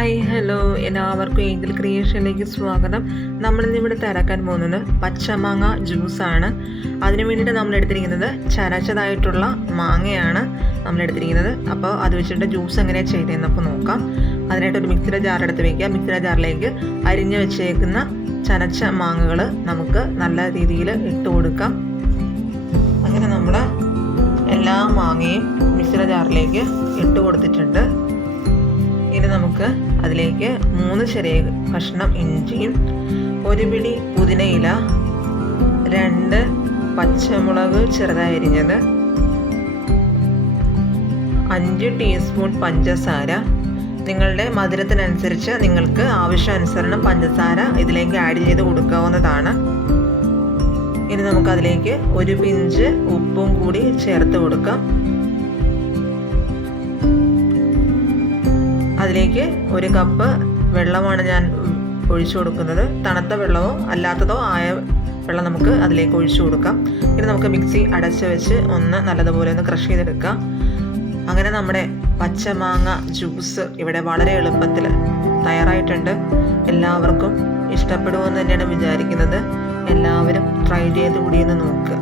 Hi hello എല്ലാവർക്കും Angel ക്രിയേഷനിലേക്ക് സ്വാഗതം. നമ്മളിന്നിവിടെ തയ്യാറാക്കാൻ പോകുന്നത് പച്ചമാങ്ങ ജ്യൂസാണ്. അതിനു വേണ്ടിയിട്ട് നമ്മൾ എടുത്തിരിക്കുന്നത് ചരച്ചതായിട്ടുള്ള മാങ്ങയാണ് നമ്മൾ എടുത്തിരിക്കുന്നത്. അപ്പോൾ അത് വെച്ചിട്ട് ജ്യൂസ് എങ്ങനെയാണ് ചെയ്തതെന്ന് അപ്പോൾ നോക്കാം. അതിനായിട്ടൊരു മിക്സിയുടെ ജാർ എടുത്ത് വയ്ക്കുക. മിക്സിയുടെ ജാറിലേക്ക് അരിഞ്ഞ് വെച്ചേക്കുന്ന ചനച്ച മാങ്ങകൾ നമുക്ക് നല്ല രീതിയിൽ ഇട്ട് കൊടുക്കാം. അങ്ങനെ നമ്മൾ എല്ലാ മാങ്ങയും മിക്സിയുടെ ജാറിലേക്ക് ഇട്ട് കൊടുത്തിട്ടുണ്ട്. ഇനി നമുക്ക് അതിലേക്ക് 3 ചെറിയ കഷ്ണം ഇഞ്ചിയും 1 പിടി പുതിനയില, 2 പച്ചമുളക് ചെറുതായി അരിഞ്ഞത്, 5 ടീസ്പൂൺ പഞ്ചസാര. നിങ്ങളുടെ മധുരത്തിനനുസരിച്ച് നിങ്ങൾക്ക് ആവശ്യാനുസരണം പഞ്ചസാര ഇതിലേക്ക് ആഡ് ചെയ്ത് കൊടുക്കാവുന്നതാണ്. ഇനി നമുക്കതിലേക്ക് 1 പിഞ്ച് ഉപ്പും കൂടി ചേർത്ത് കൊടുക്കാം. അതിലേക്ക് 1 കപ്പ് വെള്ളമാണ് ഞാൻ ഒഴിച്ചു കൊടുക്കുന്നത്. തണുത്ത വെള്ളമോ അല്ലാത്തതോ ആയ വെള്ളം നമുക്ക് അതിലേക്ക് ഒഴിച്ചു കൊടുക്കാം. ഇനി നമുക്ക് മിക്സി അടച്ച് വെച്ച് നല്ലതുപോലെ ക്രഷ് ചെയ്തെടുക്കാം. അങ്ങനെ നമ്മുടെ പച്ചമാങ്ങ ജ്യൂസ് ഇവിടെ വളരെ എളുപ്പത്തിൽ തയ്യാറായിട്ടുണ്ട്. എല്ലാവർക്കും ഇഷ്ടപ്പെടുമെന്ന് തന്നെയാണ് വിചാരിക്കുന്നത്. എല്ലാവരും ട്രൈ ചെയ്ത് കൂടിയെന്ന് നോക്കുക.